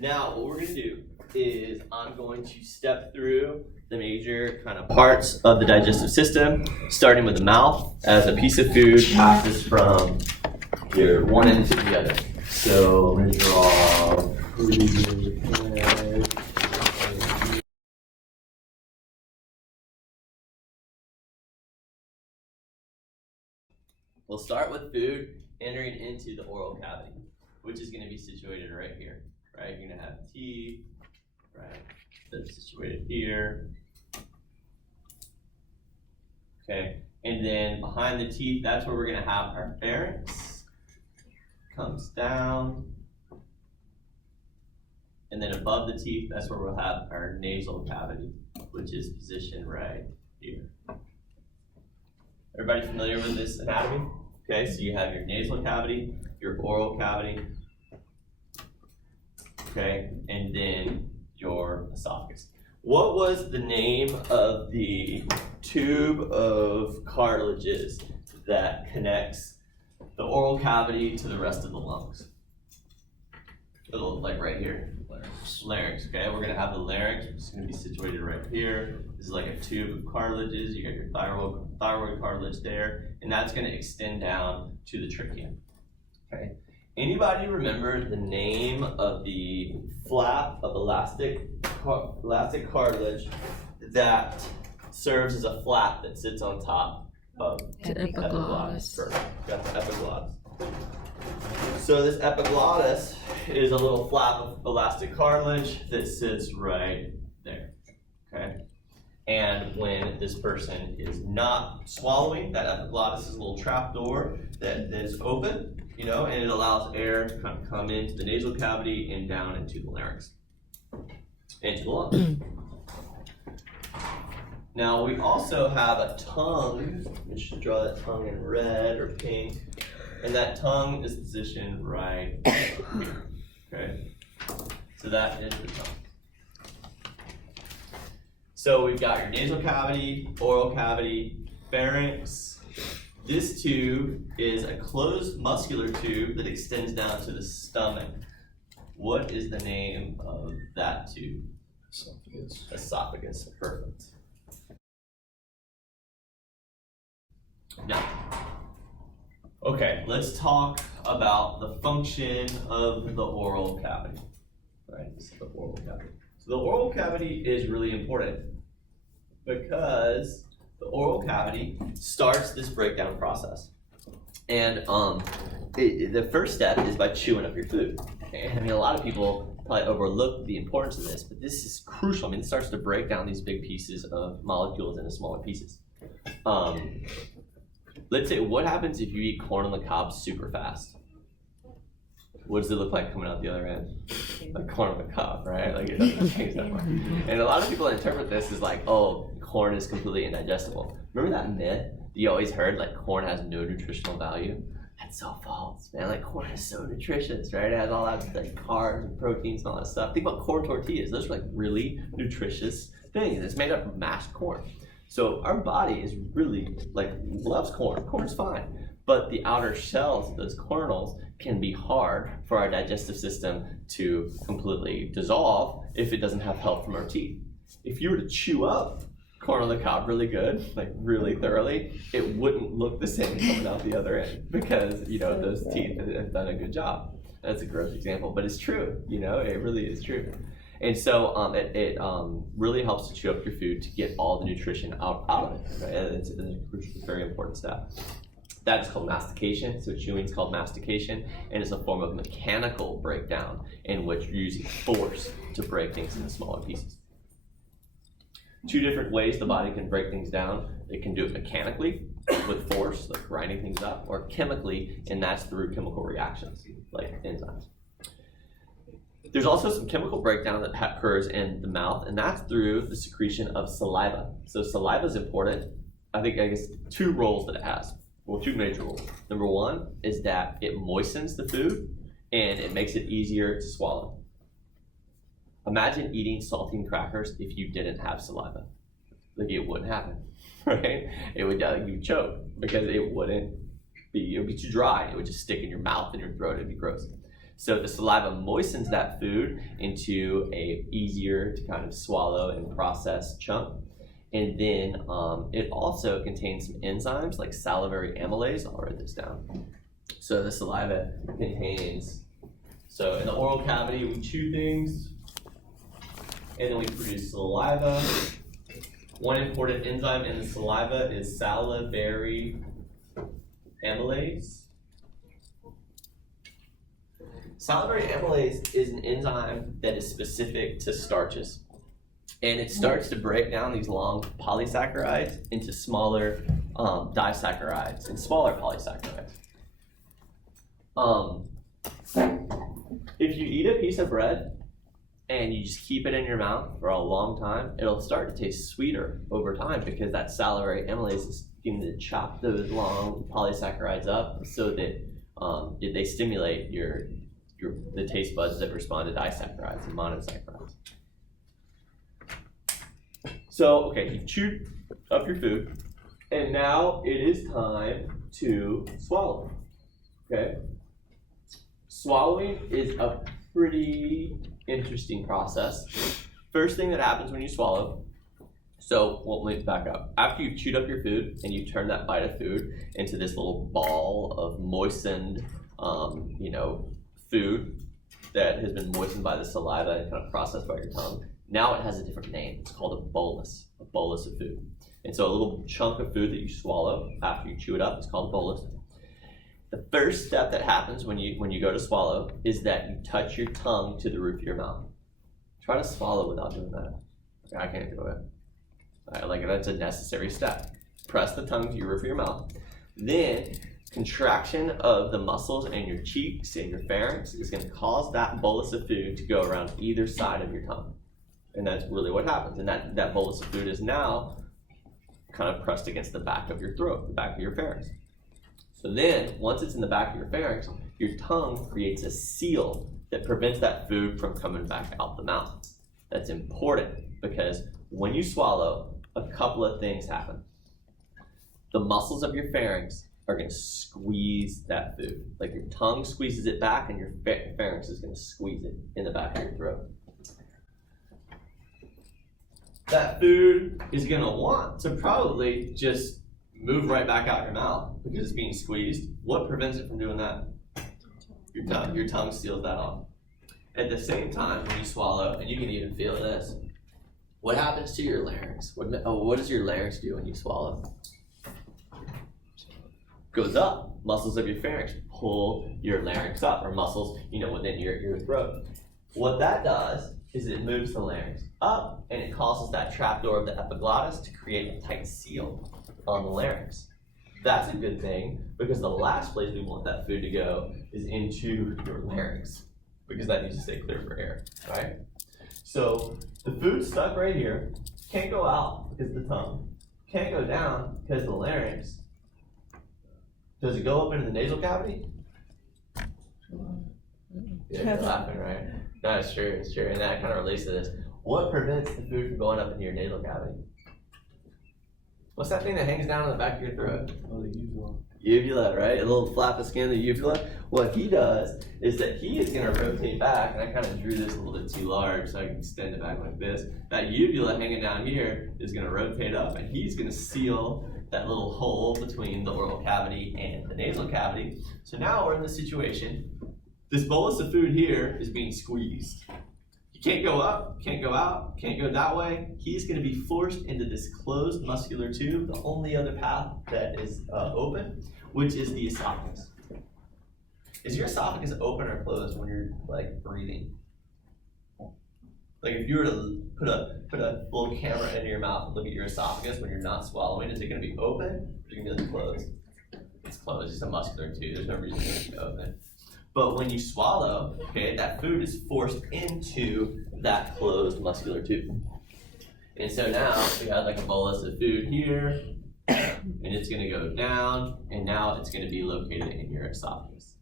Now what we're going to do is I'm going to step through the major kind of parts of the digestive system, starting with the mouth as a piece of food passes from your one end to the other. So I'm going to draw We'll start with food entering into the oral cavity, which is going to be situated right here, right? You're going to have teeth, right? That's situated here. Okay, and then behind the teeth, that's where we're going to have our pharynx. Comes down. And then above the teeth, that's where we'll have our nasal cavity, which is positioned right here. Everybody familiar with this anatomy? Okay, so you have your nasal cavity, your oral cavity, okay, and then your esophagus. What was the name of the tube of cartilages that connects the oral cavity to the rest of the lungs? It'll like right here. Larynx, okay? We're going to have the larynx, which is going to be situated right here. This is like a tube of cartilages. You got your thyroid cartilage there, and that's going to extend down to the trachea. Okay? Anybody remember the name of the flap of elastic cartilage that serves as a flap that sits on top of the epiglottis? That's the epiglottis. So this epiglottis is a little flap of elastic cartilage that sits right there, okay? And when this person is not swallowing, that epiglottis is a little trap door that is open, you know, and it allows air to kind of come into the nasal cavity and down into the larynx, into the lungs. Now we also have a tongue. We should draw that tongue in red or pink. And that tongue is positioned right here, okay? So that is the tongue. So we've got your nasal cavity, oral cavity, pharynx. This tube is a closed muscular tube that extends down to the stomach. What is the name of that tube? Esophagus. Esophagus, perfect. Now, okay, let's talk about the function of the oral cavity. Right, this is the oral cavity. So the oral cavity is really important because the oral cavity starts this breakdown process. And the first step is by chewing up your food. Okay? I mean, a lot of people probably overlook the importance of this, but this is crucial. I mean, it starts to break down these big pieces of molecules into smaller pieces. Let's say, what happens if you eat corn on the cob super fast? What does it look like coming out the other end? Like corn on the cob, right? Like it doesn't change that much. And a lot of people interpret this as like, oh, corn is completely indigestible. Remember that myth you always heard, like corn has no nutritional value? That's so false, man. Like corn is so nutritious, right? It has all that like carbs and proteins and all that stuff. Think about corn tortillas. Those are like really nutritious things. It's made up of mashed corn. So our body is really like loves corn. Corn's fine, but the outer shells of those kernels can be hard for our digestive system to completely dissolve if it doesn't have help from our teeth. If you were to chew up corn on the cob really good, like really thoroughly, it wouldn't look the same coming out the other end because, you know, those teeth have done a good job. That's a gross example, but it's true, you know, it really is true. And so it really helps to chew up your food to get all the nutrition out of it. Right? And it's a very important step. That is called mastication. So chewing is called mastication, and it's a form of mechanical breakdown in which you're using force to break things into smaller pieces. Two different ways the body can break things down. It can do it mechanically with force, like grinding things up, or chemically, and that's through chemical reactions, like enzymes. There's also some chemical breakdown that occurs in the mouth, and that's through the secretion of saliva. So saliva is important. I guess two roles that it has. Well, two major roles. Number one is that it moistens the food, and it makes it easier to swallow. Imagine eating saltine crackers if you didn't have saliva. Like it wouldn't happen, right? It would you choke because it would be too dry. It would just stick in your mouth and your throat. It'd be gross. So the saliva moistens that food into a easier to kind of swallow and process chunk. And then it also contains some enzymes like salivary amylase. I'll write this down. So the saliva contains, so in the oral cavity we chew things and then we produce saliva. One important enzyme in the saliva is salivary amylase. Salivary amylase is an enzyme that is specific to starches. And it starts to break down these long polysaccharides into smaller disaccharides and smaller polysaccharides. If you eat a piece of bread and you just keep it in your mouth for a long time, it'll start to taste sweeter over time because that salivary amylase is beginning to chop those long polysaccharides up so that they stimulate the taste buds that respond to disaccharides and monosaccharides. So, okay, you've chewed up your food, and now it is time to swallow, okay? Swallowing is a pretty interesting process. First thing that happens when you swallow, so let me back up. After you've chewed up your food and you turn that bite of food into this little ball of moistened, food that has been moistened by the saliva and kind of processed by your tongue, now it has a different name. It's called a bolus of food. And so a little chunk of food that you swallow after you chew it up is called a bolus. The first step that happens when you go to swallow is that you touch your tongue to the roof of your mouth. Try to swallow without doing that. Okay, I can't do it. That's a necessary step. Press the tongue to your roof of your mouth. Then contraction of the muscles in your cheeks and your pharynx is going to cause that bolus of food to go around either side of your tongue. And that's really what happens. And that bolus of food is now kind of pressed against the back of your throat, the back of your pharynx. So then, once it's in the back of your pharynx, your tongue creates a seal that prevents that food from coming back out the mouth. That's important because when you swallow, a couple of things happen. The muscles of your pharynx are going to squeeze that food. Like your tongue squeezes it back and your pharynx is going to squeeze it in the back of your throat. That food is going to want to probably just move right back out your mouth because it's being squeezed. What prevents it from doing that? Your tongue seals that off. At the same time, when you swallow, and you can even feel this, what happens to your larynx? What does your larynx do when you swallow? Goes up. Muscles of your pharynx pull your larynx up, or muscles, within your throat. What that does is it moves the larynx up, and it causes that trapdoor of the epiglottis to create a tight seal on the larynx. That's a good thing because the last place we want that food to go is into your larynx because that needs to stay clear for air, right? So the food's stuck right here, can't go out because of the tongue, can't go down because of the larynx. Does it go up into the nasal cavity? Yeah, you're laughing, right? No, it's true, and that kind of relates to this. What prevents the food from going up into your nasal cavity? What's that thing that hangs down on the back of your throat? Oh, the uvula. Uvula, right? A little flap of skin, the uvula. What he does is that he is going to rotate back, and I kind of drew this a little bit too large so I can extend it back like this. That uvula hanging down here is going to rotate up, and he's going to seal that little hole between the oral cavity and the nasal cavity. So now we're in the situation. This bolus of food here is being squeezed. You can't go up, can't go out, can't go that way. He's going to be forced into this closed muscular tube, the only other path that is open, which is the esophagus. Is your esophagus open or closed when you're breathing? Like if you were to put a little camera into your mouth and look at your esophagus when you're not swallowing, is it going to be open or is it going to be closed? It's closed. It's a muscular tube. There's no reason for it to be open. But when you swallow, okay, that food is forced into that closed muscular tube. And so now we have a bolus of food here, and it's going to go down, and now it's going to be located in your esophagus.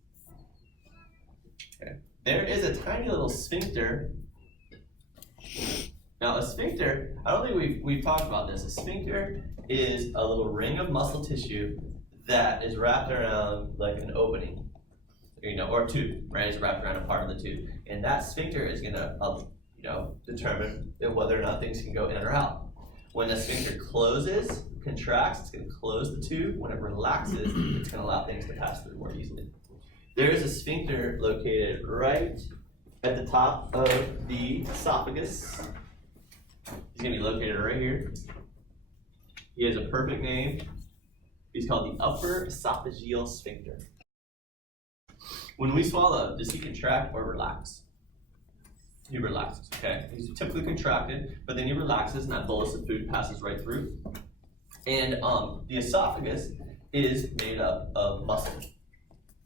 Okay. There is a tiny little sphincter. Now a sphincter, I don't think we've talked about this. A sphincter is a little ring of muscle tissue that is wrapped around like an opening or a tube, right? It's wrapped around a part of the tube. And that sphincter is gonna, determine whether or not things can go in or out. When the sphincter closes, contracts, it's gonna close the tube. When it relaxes, it's gonna allow things to pass through more easily. There is a sphincter located right at the top of the esophagus. He's gonna be located right here. He has a perfect name. He's called the upper esophageal sphincter. When we swallow, does he contract or relax? He relaxes, okay? He's typically contracted, but then he relaxes and that bolus of food passes right through. And the esophagus is made up of muscle.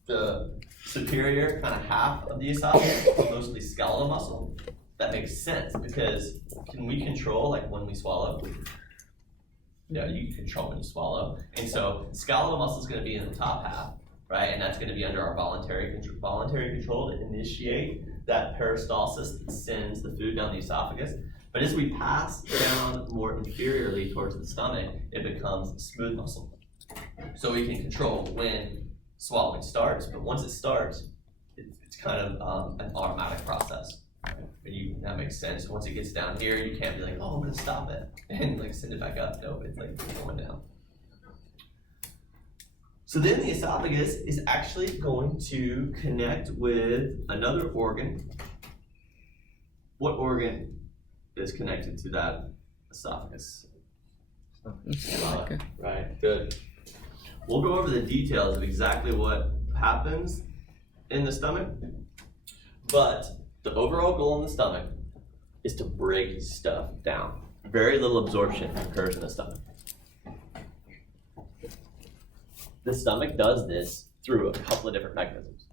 The superior kind of half of the esophagus is mostly skeletal muscle. That makes sense because can we control like when we swallow? Yeah, you can control when you swallow. And so skeletal muscle is going to be in the top half, right? And that's going to be under our voluntary control to initiate that peristalsis that sends the food down the esophagus. But as we pass down more inferiorly towards the stomach, it becomes smooth muscle. So we can control when swallowing starts, but once it starts, it's kind of an automatic process. That makes sense. Once it gets down here, you can't be like, oh, I'm gonna stop it and like send it back up. No, it's like going down. So then the esophagus is actually going to connect with another organ. What organ is connected to that esophagus? Right, good. We'll go over the details of exactly what happens in the stomach, but the overall goal in the stomach is to break stuff down. Very little absorption occurs in the stomach. The stomach does this through a couple of different mechanisms.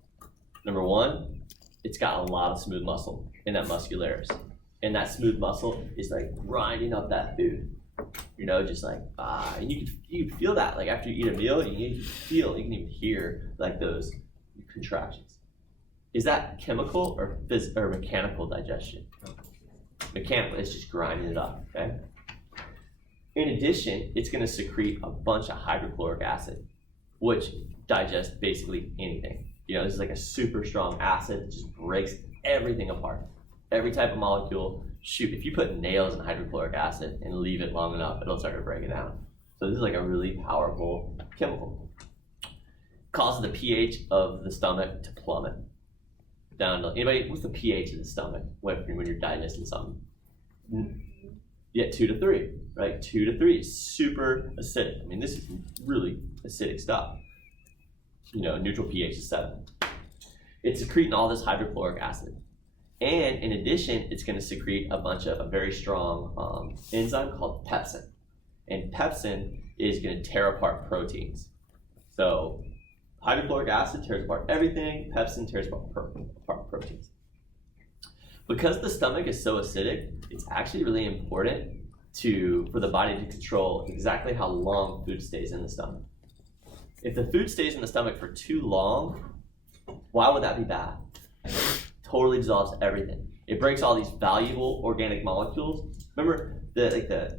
Number one, it's got a lot of smooth muscle in that muscularis. And that smooth muscle is like grinding up that food. Just like, and you can feel that. Like after you eat a meal, you can even hear like those contractions. Is that chemical or mechanical digestion? Mechanical, it's just grinding it up, okay? In addition, it's gonna secrete a bunch of hydrochloric acid, which digests basically anything. This is like a super strong acid that just breaks everything apart. Every type of molecule, if you put nails in hydrochloric acid and leave it long enough, it'll start to break it down. So this is like a really powerful chemical. Causes the pH of the stomach to plummet down to, anybody, what's the pH of the stomach when you're digesting something? Yeah, 2 to 3, right? 2 to 3 is super acidic. I mean, this is really acidic stuff. Neutral pH is 7. It's secreting all this hydrochloric acid. And in addition, it's going to secrete a bunch of a very strong enzyme called pepsin. And pepsin is going to tear apart proteins. So hydrochloric acid tears apart everything, pepsin tears apart proteins. Because the stomach is so acidic, it's actually really important for the body to control exactly how long food stays in the stomach. If the food stays in the stomach for too long, why would that be bad? Totally dissolves everything. It breaks all these valuable organic molecules. Remember, the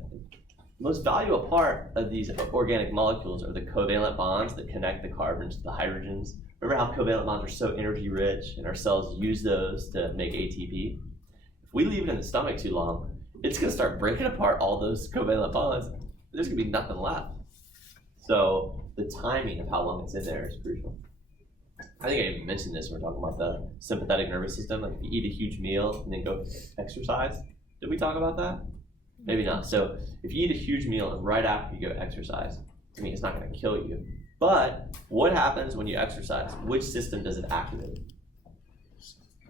most valuable part of these organic molecules are the covalent bonds that connect the carbons to the hydrogens. Remember how covalent bonds are so energy rich and our cells use those to make ATP? If we leave it in the stomach too long, it's gonna start breaking apart all those covalent bonds. There's gonna be nothing left. So the timing of how long it's in there is crucial. I think I even mentioned this when we're talking about the sympathetic nervous system. Like if you eat a huge meal and then go exercise, did we talk about that? Maybe not. So if you eat a huge meal and right after you go exercise, it's not going to kill you. But what happens when you exercise? Which system does it activate?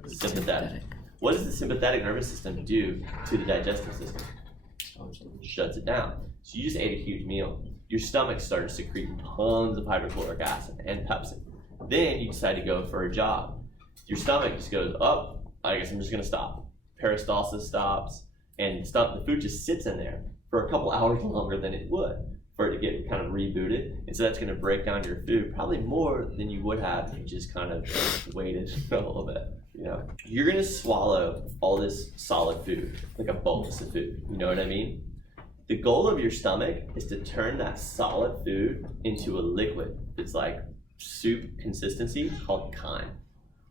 Sympathetic. What does the sympathetic nervous system do to the digestive system? Shuts it down. So you just ate a huge meal. Your stomach started secreting tons of hydrochloric acid and pepsin. Then you decide to go for a jog. Your stomach just goes, oh, I guess I'm just going to stop. Peristalsis stops, and the food just sits in there for a couple hours longer than it would for it to get kind of rebooted. And so that's going to break down your food probably more than you would have if you just kind of waited a little bit. You're going to swallow all this solid food, like a bolus of food. You know what I mean? The goal of your stomach is to turn that solid food into a liquid that's like soup consistency called chyme.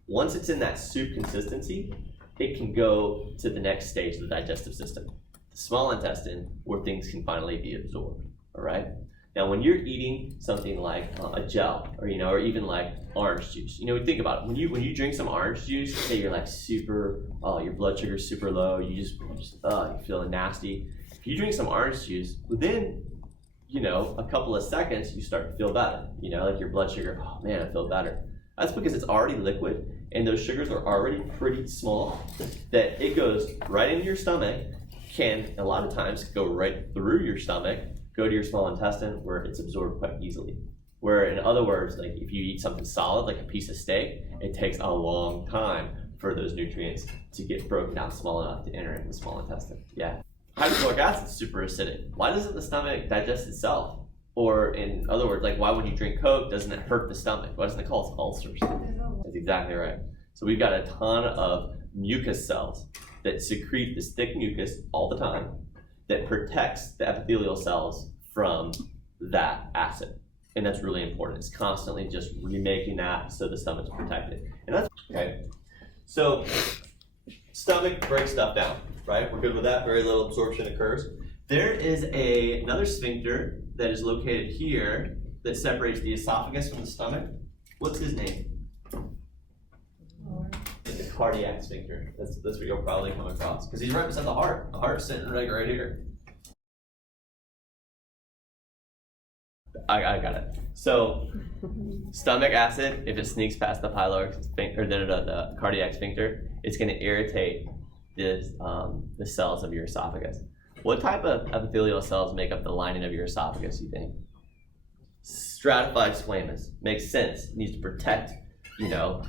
Once it's in that soup consistency, it can go to the next stage of the digestive system, the small intestine, where things can finally be absorbed, all right? Now, when you're eating something like a gel, or or even like orange juice, think about it. When you drink some orange juice, say you're like your blood sugar's super low, you're feeling nasty. If you drink some orange juice, within a couple of seconds, you start to feel better. Like your blood sugar, oh man, I feel better. That's because it's already liquid, and those sugars are already pretty small, that it goes right into your stomach, can a lot of times go right through your stomach, go to your small intestine, where it's absorbed quite easily. Where, in other words, like if you eat something solid, like a piece of steak, it takes a long time for those nutrients to get broken down small enough to enter into the small intestine. Yeah. Hydrochloric acid is super acidic. Why doesn't the stomach digest itself? Or in other words, like why when you drink Coke, doesn't it hurt the stomach? Why doesn't it cause ulcers? That's exactly right. So we've got a ton of mucus cells that secrete this thick mucus all the time that protects the epithelial cells from that acid. And that's really important. It's constantly just remaking that so the stomach's protected. And that's okay. So stomach breaks stuff down, right? We're good with that. Very little absorption occurs. There is another sphincter that is located here that separates the esophagus from the stomach. What's his name? The cardiac sphincter. That's what you'll probably come across, because he's right beside the heart. The heart's sitting right here. I got it. So, stomach acid, if it sneaks past the pyloric sphincter, or the cardiac sphincter, it's going to irritate the cells of your esophagus. What type of epithelial cells make up the lining of your esophagus, you think? Stratified squamous. Makes sense. It needs to protect,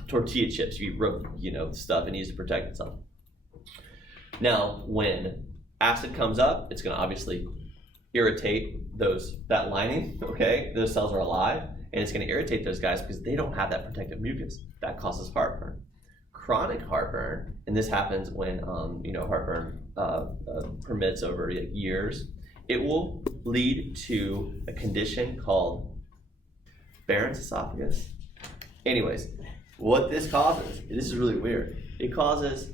tortilla chips. You eat stuff, it needs to protect itself. Now, when acid comes up, it's going to obviously irritate that lining, okay? Those cells are alive, and it's going to irritate those guys because they don't have that protective mucus. That causes heartburn. Chronic heartburn, and this happens when heartburn permits over years, it will lead to a condition called Barrett's esophagus. Anyways, what this causes, this is really weird, it causes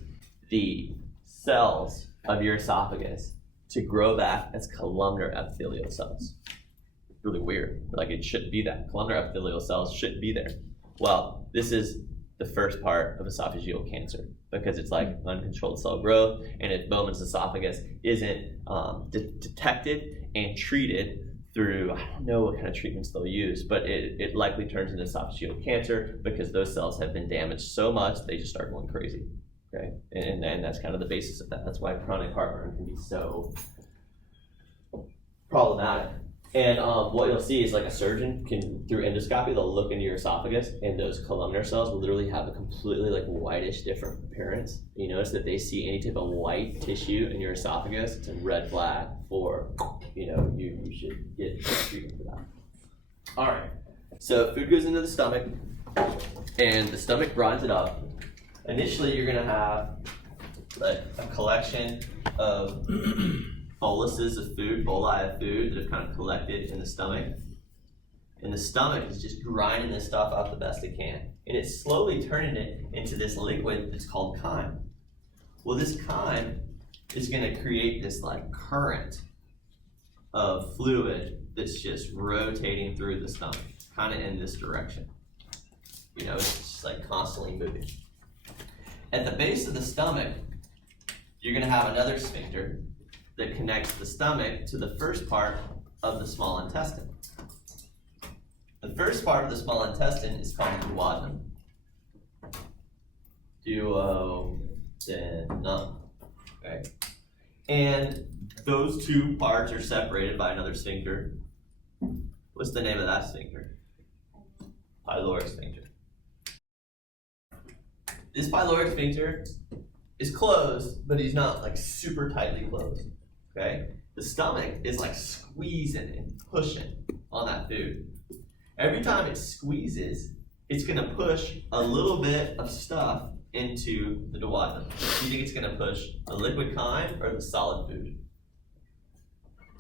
the cells of your esophagus to grow back as columnar epithelial cells. Really weird. Like it shouldn't be that. Columnar epithelial cells shouldn't be there. Well, this is the first part of esophageal cancer because it's like uncontrolled cell growth, and if Bowman's esophagus isn't detected and treated through, I don't know what kind of treatments they'll use, but it likely turns into esophageal cancer because those cells have been damaged so much they just start going crazy. Okay, and that's kind of the basis of that. That's why chronic heartburn can be so problematic. And what you'll see is like a surgeon can, through endoscopy, they'll look into your esophagus, and those columnar cells will literally have a completely like whitish different appearance. You notice that they see any type of white tissue in your esophagus, it's a red flag for, you should get treatment for that. All right, so food goes into the stomach, and the stomach grinds it up. Initially, you're gonna have like a collection of boluses of food, boli of food that have kind of collected in the stomach. And the stomach is just grinding this stuff out the best it can. And it's slowly turning it into this liquid that's called chyme. Well, this chyme is gonna create this like current of fluid that's just rotating through the stomach, kind of in this direction. It's just like constantly moving. At the base of the stomach, you're gonna have another sphincter that connects the stomach to the first part of the small intestine. The first part of the small intestine is called duodenum. Duodenum. Okay. And those two parts are separated by another sphincter. What's the name of that sphincter? Pyloric sphincter. This pyloric sphincter is closed, but he's not like super tightly closed. Okay? The stomach is like squeezing and pushing on that food. Every time it squeezes, it's gonna push a little bit of stuff into the duodenum. Do you think it's gonna push the liquid chyme or the solid food?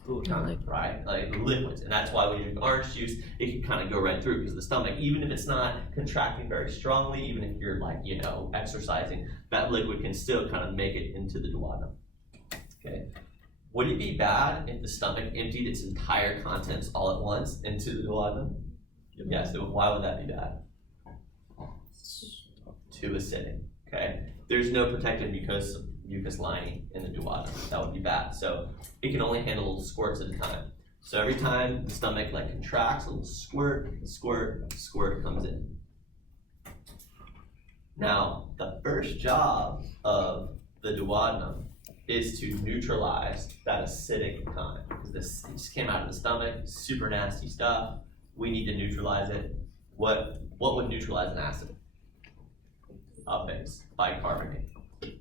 right? Like liquids, and that's why when you drink orange juice, it can kind of go right through because the stomach, even if it's not contracting very strongly, even if you're like, you know, exercising, that liquid can still kind of make it into the duodenum. Okay. Would it be bad if the stomach emptied its entire contents all at once into the duodenum? Yes. So why would that be bad? Too acidic. Okay. There's no protective mucus lining in the duodenum. That would be bad. So it can only handle little squirts at a time. So every time the stomach like contracts, a little squirt, squirt, squirt comes in. Now, the first job of the duodenum is to neutralize that acidic kind. Because this just came out of the stomach, super nasty stuff. We need to neutralize it. What would neutralize an acid? A base, bicarbonate.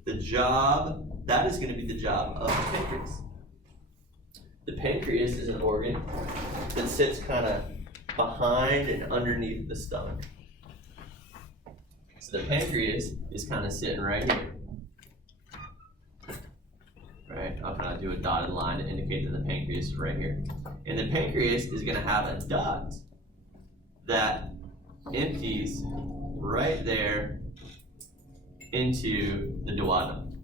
The job, that is going to be the job of the pancreas. The pancreas is an organ that sits kind of behind and underneath the stomach. So the pancreas is kind of sitting right here. Right, I'll kind of do a dotted line to indicate that the pancreas is right here. And the pancreas is going to have a duct that empties right there into the duodenum.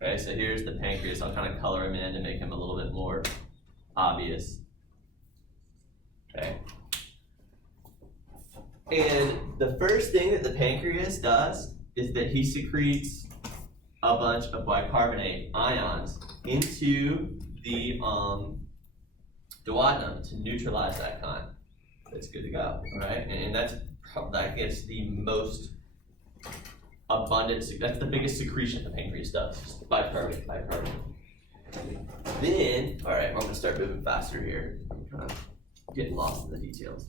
Okay, so here's the pancreas. I'll kind of color him in to make him a little bit more obvious. Okay. And the first thing that the pancreas does is that he secretes a bunch of bicarbonate ions into the duodenum to neutralize that kind. That's good to go, right? And that gets the most abundant, that's the biggest secretion the pancreas does, just bicarbonate. Then, all right, we're going to start moving faster here. I'm kind of getting lost in the details.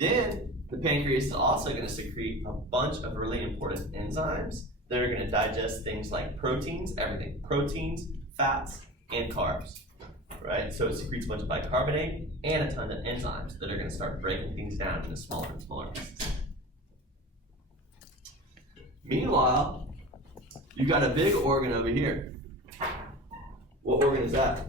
Then, the pancreas is also going to secrete a bunch of really important enzymes that are going to digest things like proteins, everything, proteins, fats, and carbs, right? So it secretes a bunch of bicarbonate and a ton of enzymes that are going to start breaking things down into smaller and smaller pieces. Meanwhile, you've got a big organ over here. What organ is that?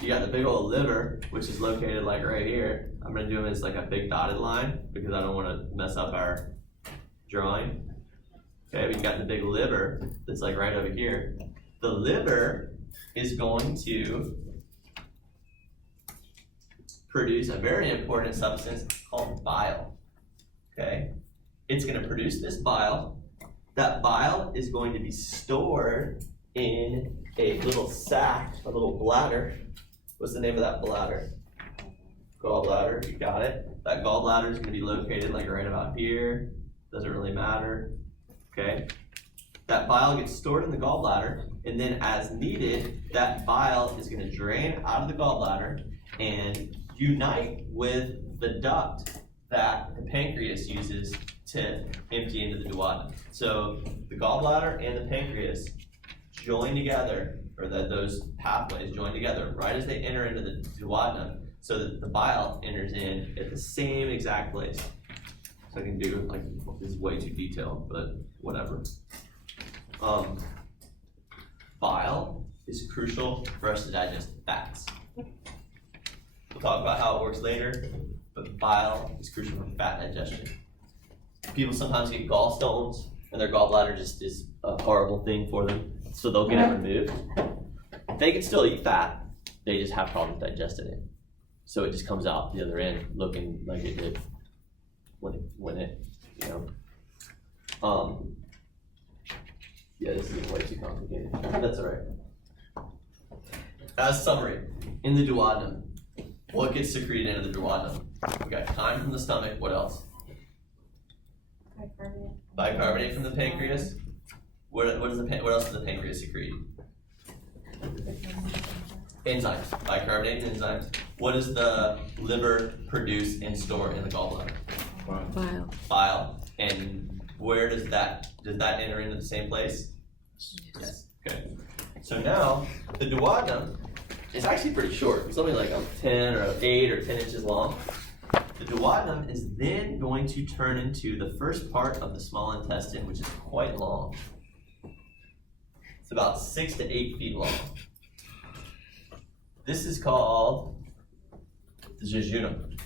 You got the big old liver, which is located like right here. I'm going to do it as like a big dotted line because I don't want to mess up our drawing. Okay, we've got the big liver that's like right over here. The liver is going to produce a very important substance called bile. Okay, it's going to produce this bile. That bile is going to be stored in a little sac, a little bladder. What's the name of that bladder? Gallbladder, you got it. That gallbladder is going to be located like right about here. Doesn't really matter. Okay. That bile gets stored in the gallbladder, and then as needed, that bile is going to drain out of the gallbladder and unite with the duct that the pancreas uses to empty into the duodenum. So the gallbladder and the pancreas join together, or that those pathways join together right as they enter into the duodenum, so that the bile enters in at the same exact place. So I can do, like, this is way too detailed, but whatever. Bile is crucial for us to digest fats. We'll talk about how it works later, but bile is crucial for fat digestion. People sometimes get gallstones, and their gallbladder just is a horrible thing for them, so they'll get it removed. They can still eat fat, they just have problems digesting it. So it just comes out the other end looking like it did when it, you know. Yeah, this is way too complicated. That's all right. As summary, in the duodenum, what gets secreted into the duodenum? We got chyme from the stomach. What else? Bicarbonate. Bicarbonate from the pancreas. What else does the pancreas secrete? Enzymes. Bicarbonate and enzymes. What does the liver produce and store in the gallbladder? Bile. Bile. And where does that enter into the same place? Yes. Good. So now the duodenum is actually pretty short. It's only like 10 or 8 or 10 inches long. The duodenum is then going to turn into the first part of the small intestine, which is quite long. It's about 6 to 8 feet long. This is called the jejunum.